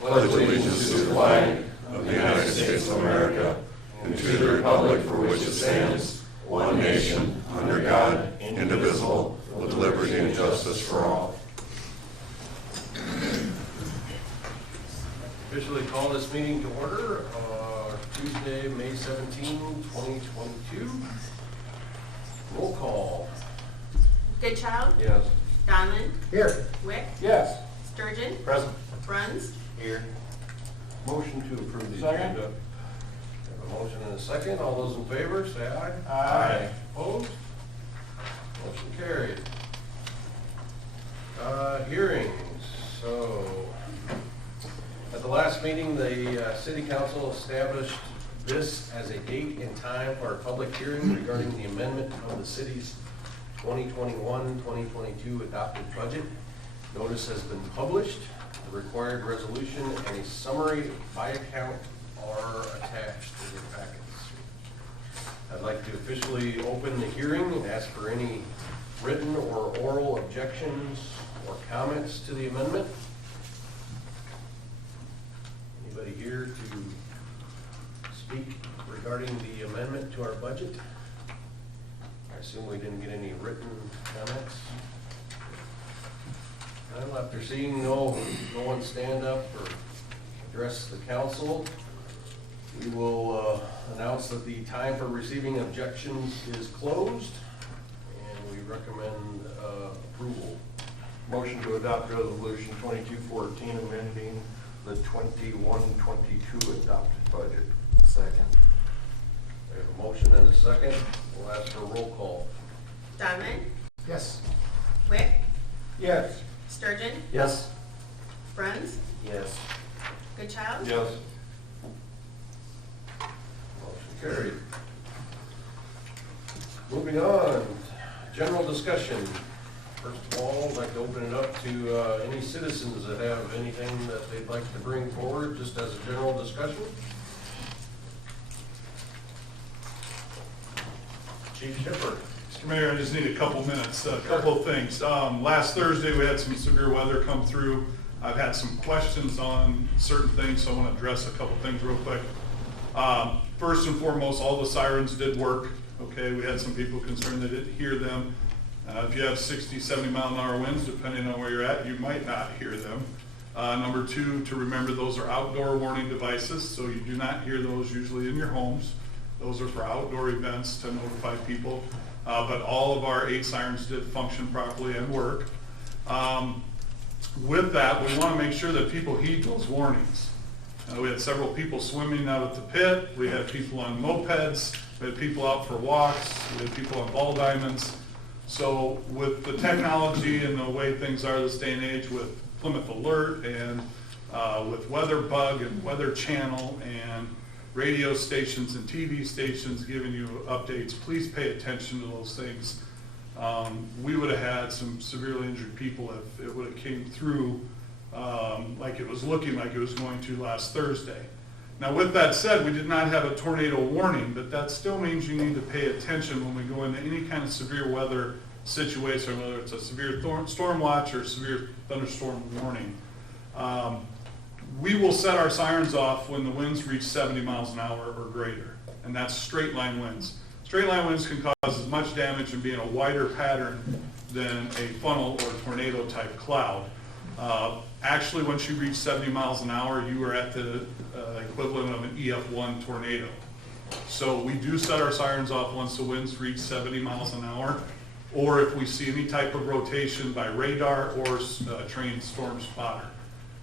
pledge allegiance to the flag of the United States of America and to the republic for which it stands, one nation, under God, indivisible, with liberty and justice for all. Officially call this meeting to order, Tuesday, May 17, 2022. Roll call. Goodchild. Yes. Donlin. Here. Wick. Yes. Sturgeon. Present. Bruns. Here. Motion to approve the Second. agenda. Have a motion and a second. All those in favor, say aye. Aye. Opposed? Motion carried. Hearings. So, at the last meeting, the City Council established this as a date and time for our public hearing regarding the amendment of the city's 2021-2022 adopted budget. Notice has been published. The required resolution and a summary by account are attached to your packets. I'd like to officially open the hearing and ask for any written or oral objections or comments to the amendment. Anybody here to speak regarding the amendment to our budget? I assume we didn't get any written comments. Well, after seeing no one stand up or address the council, we will announce that the time for receiving objections is closed, and we recommend approval. Motion to adopt resolution 2214 amending the 21-22 adopted budget. Second. We have a motion and a second. We'll ask for a roll call. Donlin. Yes. Wick. Yes. Sturgeon. Yes. Bruns. Yes. Goodchild. Yes. Motion carried. Moving on, general discussion. First of all, I'd like to open it up to any citizens that have anything that they'd like to bring forward, just as a general discussion. Chief Shipper. Mr. Mayor, I just need a couple minutes, a couple of things. Last Thursday, we had some severe weather come through. I've had some questions on certain things, so I want to address a couple things real quick. First and foremost, all the sirens did work. Okay, we had some people concerned they didn't hear them. If you have 60, 70 mile an hour winds, depending on where you're at, you might not hear them. Number two, to remember those are outdoor warning devices, so you do not hear those usually in your homes. Those are for outdoor events to notify people. But all of our 8 sirens did function properly and work. With that, we want to make sure that people heed those warnings. We had several people swimming out at the pit. We had people on mopeds. We had people out for walks. We had people on ball diamonds. So with the technology and the way things are this day and age with Plymouth Alert and with Weather Bug and Weather Channel and radio stations and TV stations giving you updates, please pay attention to those things. We would have had some severely injured people if it would have came through like it was looking like it was going to last Thursday. Now with that said, we did not have a tornado warning, but that still means you need to pay attention when we go into any kind of severe weather situation, whether it's a severe storm watch or severe thunderstorm warning. We will set our sirens off when the winds reach 70 miles an hour or greater, and that's straight line winds. Straight line winds can cause as much damage and be in a wider pattern than a funnel or tornado type cloud. Actually, once you reach 70 miles an hour, you are at the equivalent of an EF1 tornado. So we do set our sirens off once the winds reach 70 miles an hour, or if we see any type of rotation by radar or trained storm spotter.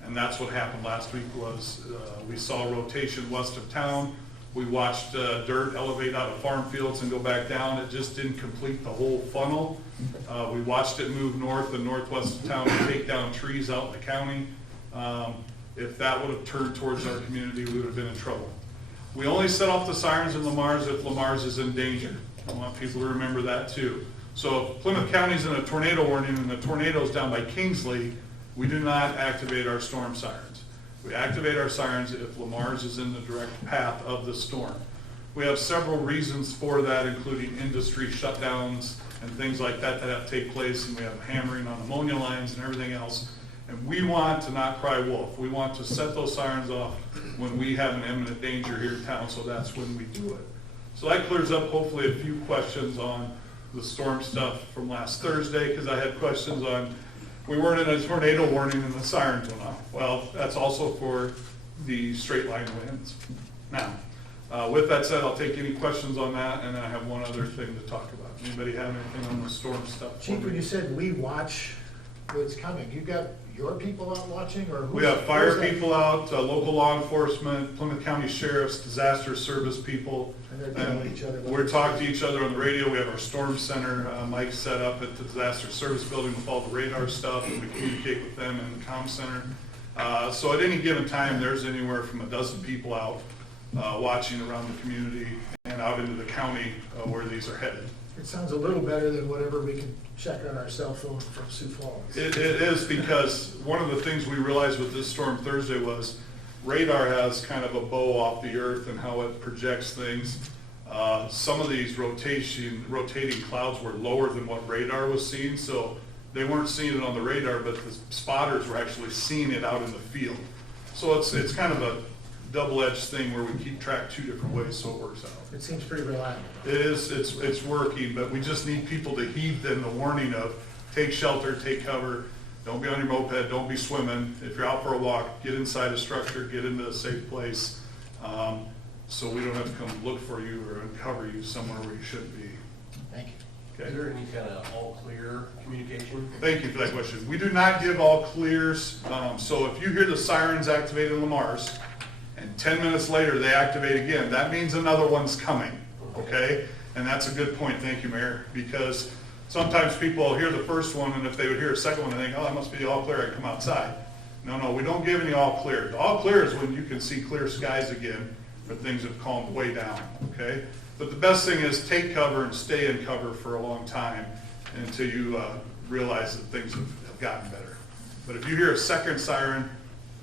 And that's what happened last week was we saw rotation west of town. We watched dirt elevate out of farm fields and go back down. It just didn't complete the whole funnel. We watched it move north and northwest of town and take down trees out in the county. If that would have turned towards our community, we would have been in trouble. We only set off the sirens in Lamar's if Lamar's is in danger. I want people to remember that too. So if Plymouth County's in a tornado warning and the tornado's down by Kingsley, we do not activate our storm sirens. We activate our sirens if Lamar's is in the direct path of the storm. We have several reasons for that, including industry shutdowns and things like that that have to take place, and we have hammering on ammonia lines and everything else. And we want to not cry wolf. We want to set those sirens off when we have an imminent danger here in town, so that's when we do it. So that clears up hopefully a few questions on the storm stuff from last Thursday, because I had questions on, we weren't in a tornado warning and the sirens went off. Well, that's also for the straight line winds. Now, with that said, I'll take any questions on that, and then I have one other thing to talk about. Anybody have anything on the storm stuff? Chief, when you said we watch what's coming, you got your people out watching, or who's? We have fire who's that? people out, local law enforcement, Plymouth County sheriffs, disaster service people. And they're telling each other what We're to talking to each other on the radio. We have our storm center, Mike set up at the disaster service building with all the radar stuff, and we communicate with them in the comm center. So at any given time, there's anywhere from a dozen people out watching around the community and out into the county where these are headed. It sounds a little better than whatever we can check on our cell phone from Sioux Falls. It is, because one of the things we realized with this storm Thursday was radar has kind of a bow off the earth and how it projects things. Some of these rotating clouds were lower than what radar was seeing, so they weren't seeing it on the radar, but the spotters were actually seeing it out in the field. So it's kind of a double-edged thing where we keep track two different ways, so it works out. It seems pretty reliable. It is, it's working, but we just need people to heed then the warning of take shelter, take cover, don't be on your moped, don't be swimming. If you're out for a walk, get inside a structure, get into a safe place, so we don't have to come look for you or uncover you somewhere where you shouldn't be. Thank you. Okay? Is there any kind of all clear communication? Thank you for that question. We do not give all clears, so if you hear the sirens activate in Lamar's, and 10 minutes later they activate again, that means another one's coming, okay? And that's a good point, thank you, Mayor, because sometimes people will hear the first one, and if they would hear a second one, they think, oh, that must be the all clear, I can come outside. No, we don't give any all clear. The all clear is when you can see clear skies again, but things have calmed way down, okay? But the best thing is take cover and stay in cover for a long time until you realize that things have gotten better. But if you hear a second siren,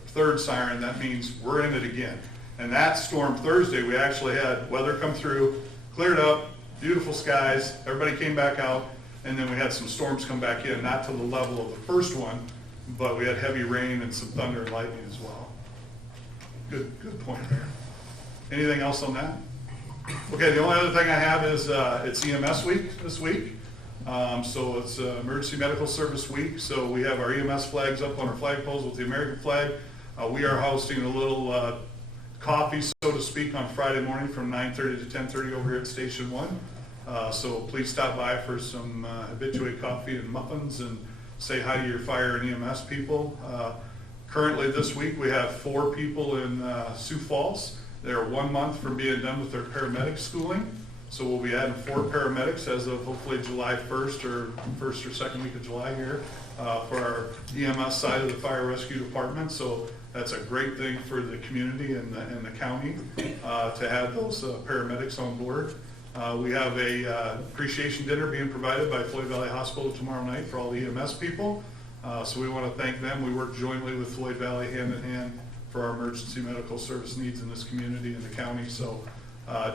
third siren, that means we're in it again. And that storm Thursday, we actually had weather come through, cleared up, beautiful skies, everybody came back out, and then we had some storms come back in, not to the level of the first one, but we had heavy rain and some thunder and lightning as well. Good point there. Anything else on that? Okay, the only other thing I have is it's EMS week this week. So it's Emergency Medical Service Week, so we have our EMS flags up on our flagpoles with the American flag. We are hosting a little coffee, so to speak, on Friday morning from 9:30 to 10:30 over here at Station 1. So please stop by for some habituate coffee and muffins and say hi to your fire and EMS people. Currently this week we have 4 people in Sioux Falls. They're 1 month from being done with their paramedic schooling. So we'll be adding 4 paramedics as of hopefully July 1st or first or second week of July here for our EMS side of the fire rescue department. So that's a great thing for the community and the county to have those paramedics on board. We have a appreciation dinner being provided by Floyd Valley Hospital tomorrow night for all the EMS people. So we want to thank them. We work jointly with Floyd Valley hand in hand for our emergency medical service needs in this community and the county. So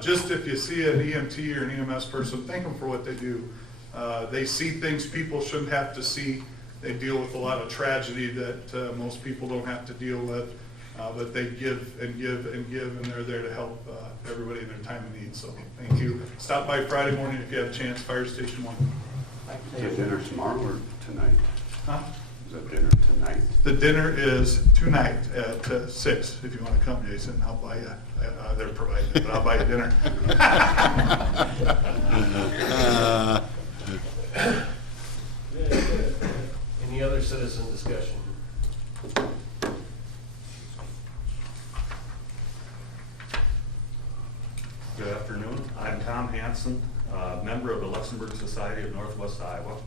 just if you see an EMT or an EMS person, thank them for what they do. They see things people shouldn't have to see. They deal with a lot of tragedy that most people don't have to deal with, but they give and give and give, and they're there to help everybody in their time of need. So thank you. Stop by Friday morning if you have a chance, Fire Station 1. Is that dinner tomorrow or tonight? Huh? Is that dinner tonight? The dinner is tonight at 6. If you want to come, Jason, I'll buy you. They're providing it, but I'll buy you dinner. Any other citizen discussion? Good afternoon. I'm Tom Hansen, member of the Luxembourg Society of Northwest Iowa.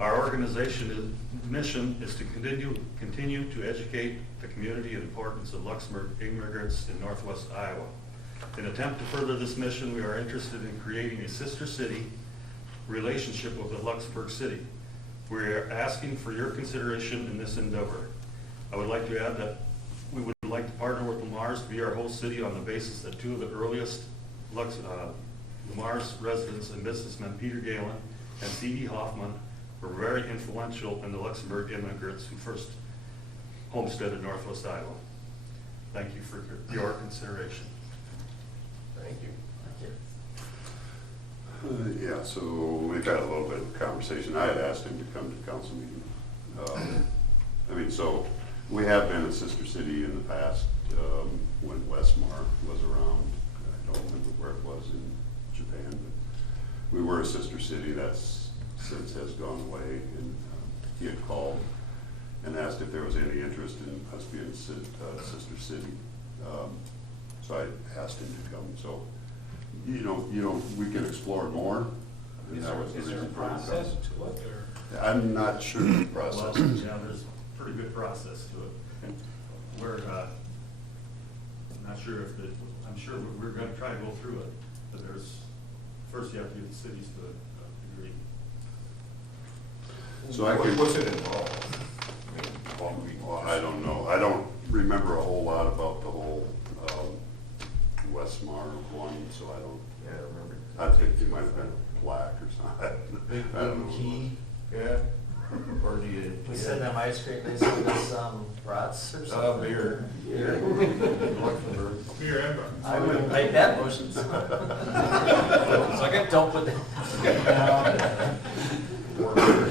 Our organization's mission is to continue to educate the community on the importance of Luxembourg immigrants in Northwest Iowa. In an attempt to further this mission, we are interested in creating a sister city relationship with the Luxembourg city. We are asking for your consideration in this endeavor. I would like to add that we would like to partner with Lamar's to be our host city on the basis that 2 of the earliest Lamar's residents and businessmen, Peter Galen and C.D. Hoffman, were very influential in the Luxembourg immigrants who first homestead of Northwest Iowa. Thank you for your consideration. Thank you. Yeah, so we've had a little bit of conversation. I had asked him to come to the council meeting. So we have been a sister city in the past, when Westmar was around. I don't remember where it was in Japan, but we were a sister city. That's since has gone away. And he had called and asked if there was any interest in us being a sister city. So I asked him to come. So, we can explore more. And that was the reason for him to come. to it, or? I'm not sure of the Well, process. yeah, there's a pretty good process to it. We're, I'm not sure I'm sure we're gonna try to go through it, but first you have to get the cities to agree. So I could, What's it involve? well, I don't know. I don't remember a whole lot about the whole Westmar one, so I don't. Yeah, I remember. I think it might have been black or something. Big I don't know. key, yeah, or do you? We send them ice cream, they send us brats or something. Beer. Beer. Luxembourg. Beer and buns. I would make that motion. Second, don't put that. Okay.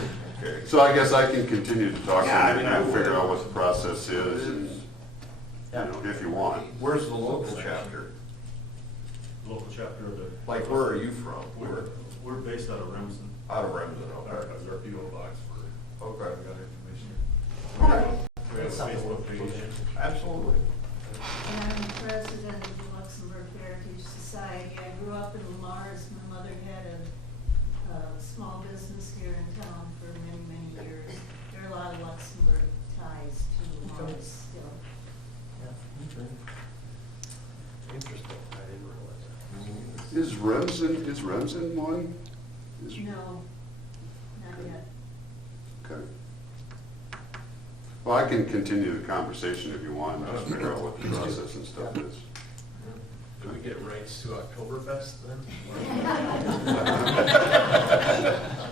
So I guess I can continue to talk to Yeah, I him mean, and I would. figure out what the process is and, if you want. Where's the local chapter? Local chapter of the. Like, where are you from? We're based out of Remsen. Out of Remsen, Our okay. PO box for, Okay. got information. We have a Something Facebook we'll- page. Absolutely. And I'm president of the Luxembourg Heritage Society. I grew up in Mars. My mother had a small business here in town for many, many years. There are a lot of Luxembourg ties to Mars still. Interesting. I didn't realize that. Is Remsen one? Is- No, not yet. Okay. Well, I can continue the conversation if you want, and just figure out what the process and stuff is. Do we get rights to Oktoberfest then?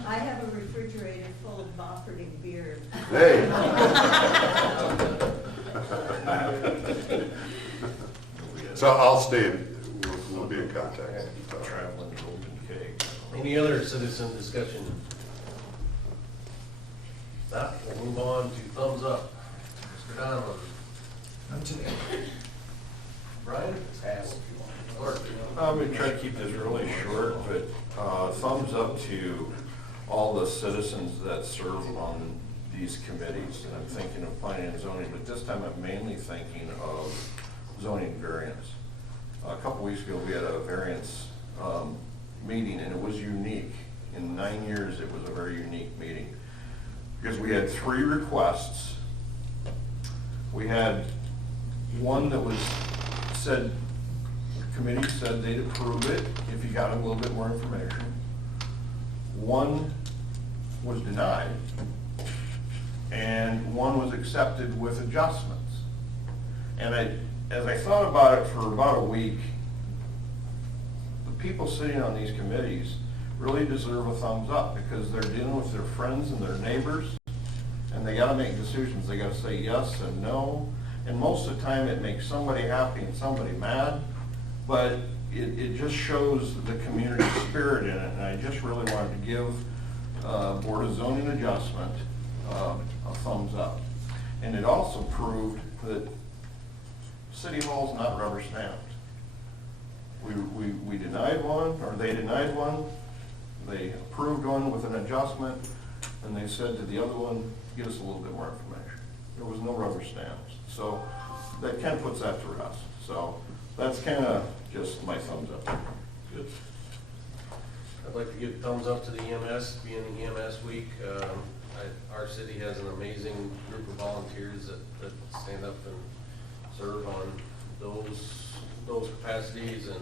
I have a refrigerator full of Bofferting beer. Hey. So I'll stay in, we'll be in contact. Traveling golden cake. Any other citizen discussion? That, we'll move on to thumbs up. Mr. Donovan. Brian? Pass. Clerk? I'm gonna try to keep this really short, but thumbs up to all the citizens that serve on these committees. And I'm thinking of planning and zoning, but this time I'm mainly thinking of zoning variance. A couple weeks ago, we had a variance meeting, and it was unique. In 9 years, it was a very unique meeting. Because we had 3 requests. We had one that was said, the committee said they'd approve it if you got a little bit more information. One was denied, and one was accepted with adjustments. And as I thought about it for about a week, the people sitting on these committees really deserve a thumbs up because they're dealing with their friends and their neighbors, and they gotta make decisions. They gotta say yes and no, and most of the time it makes somebody happy and somebody mad, but it just shows the community spirit in it, and I just really wanted to give Board of Zoning Adjustment a thumbs up. And it also proved that City Hall's not rubber stamped. We denied one, or they denied one, they approved one with an adjustment, and they said to the other one, give us a little bit more information. There was no rubber stamps. So that kind of puts that to rest. So that's kind of just my thumbs up. Good. I'd like to give thumbs up to the EMS, being EMS week. Our city has an amazing group of volunteers that stand up and serve on those capacities, and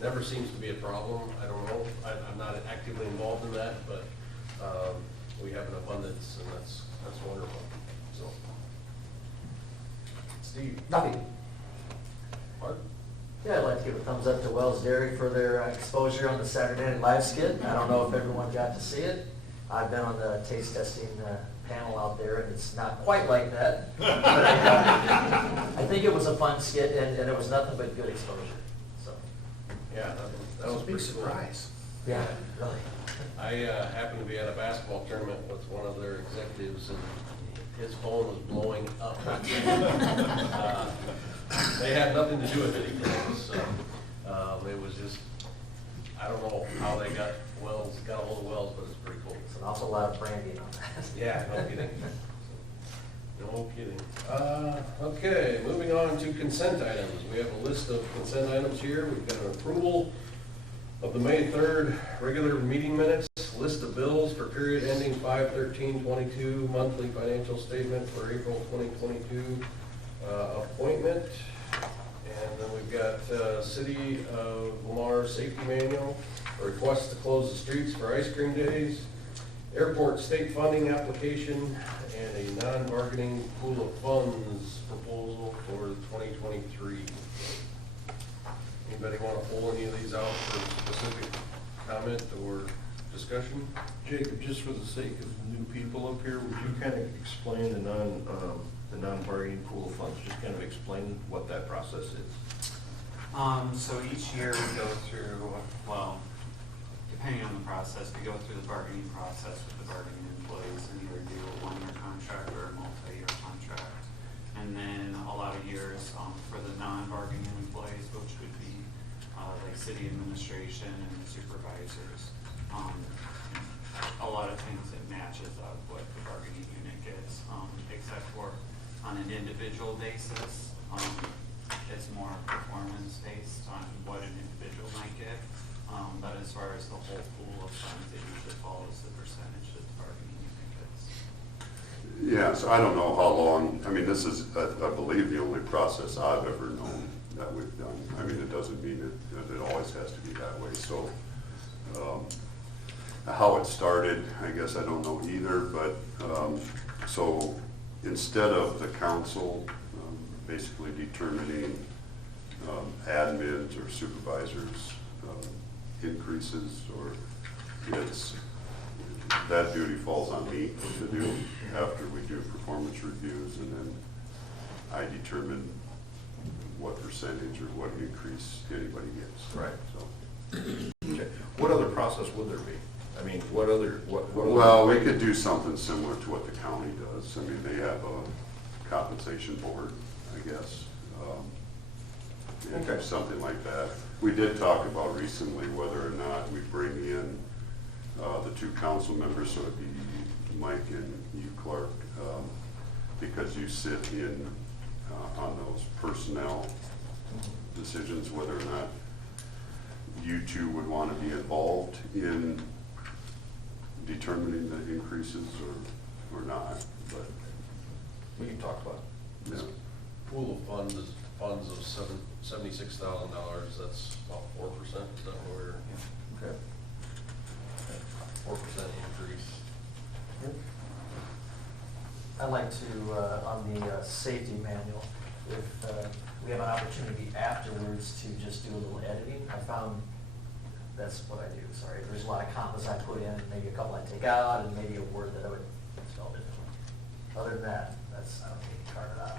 never seems to be a problem. I don't know, I'm not actively involved in that, but we have an abundance, and that's wonderful. So, Steve? Nothing. Mark? Yeah, I'd like to give a thumbs up to Wells Dairy for their exposure on the Saturday Night Live skit. I don't know if everyone got to see it. I've been on the taste testing panel out there, and it's not quite like that. But I think it was a fun skit, and it was nothing but good exposure, so. Yeah, that was That's a big pretty cool. surprise. Yeah, really. I happened to be at a basketball tournament with one of their executives, and his phone was blowing up. They had nothing to do with anything, so it was just, I don't know how they got a hold of Wells, but it's pretty cool. It's an awful lot of brandy on that. Yeah, no kidding. No kidding. Okay, moving on to consent items. We have a list of consent items here. We've got an approval of the May 3rd regular meeting minutes, list of bills for period ending 5/13/22, monthly financial statement for April 2022, appointment, and then we've got City of Lamar Safety Manual, a request to close the streets for ice cream days, airport state funding application, and a non-bargaining pool of funds proposal for 2023. Anybody want to pull any of these out for specific comment or discussion? Jacob, just for the sake of new people up here, would you kind of explain the non-bargaining pool of funds? Just kind of explain what that process is. So each year we go through, well, depending on the process, we go through the bargaining process with the bargaining employees and either do a one-year contract or a multi-year contract. And then a lot of years for the non-bargaining employees, which would be like city administration and the supervisors. A lot of things that matches up what the bargaining unit gets, except for on an individual basis. It's more performance based on what an individual might get. But as far as the whole pool of funds, it usually follows the percentage that the bargaining unit gets. Yeah, so I don't know how long, I mean, this is, I believe, the only process I've ever known that we've done. I mean, it doesn't mean it always has to be that way, so. How it started, I guess I don't know either, but, so instead of the council basically determining admins or supervisors increases, or that duty falls on me to do after we do performance reviews, and then I determine what percentage or what increase anybody gets. Right. So. Okay. What other process would there be? I mean, what other? Well, we could do something similar to what the county does. I mean, they have a compensation board, I guess. Okay. Something like that. We did talk about recently whether or not we bring in the two council members, so it'd be Mike and you, Clark, because you sit in on those personnel decisions, whether or not you two would want to be involved in determining the increases or not, but. We can talk about it. Yeah. Pool of funds is funds of $76,000. That's about 4%. Is that what we're? Okay. 4% increase. I'd like to, on the safety manual, if we have an opportunity afterwards to just do a little editing. I found that's what I do, sorry. There's a lot of commas I put in, maybe a couple I take out, and maybe a word that I would spell differently. Other than that, I don't need to carve it out.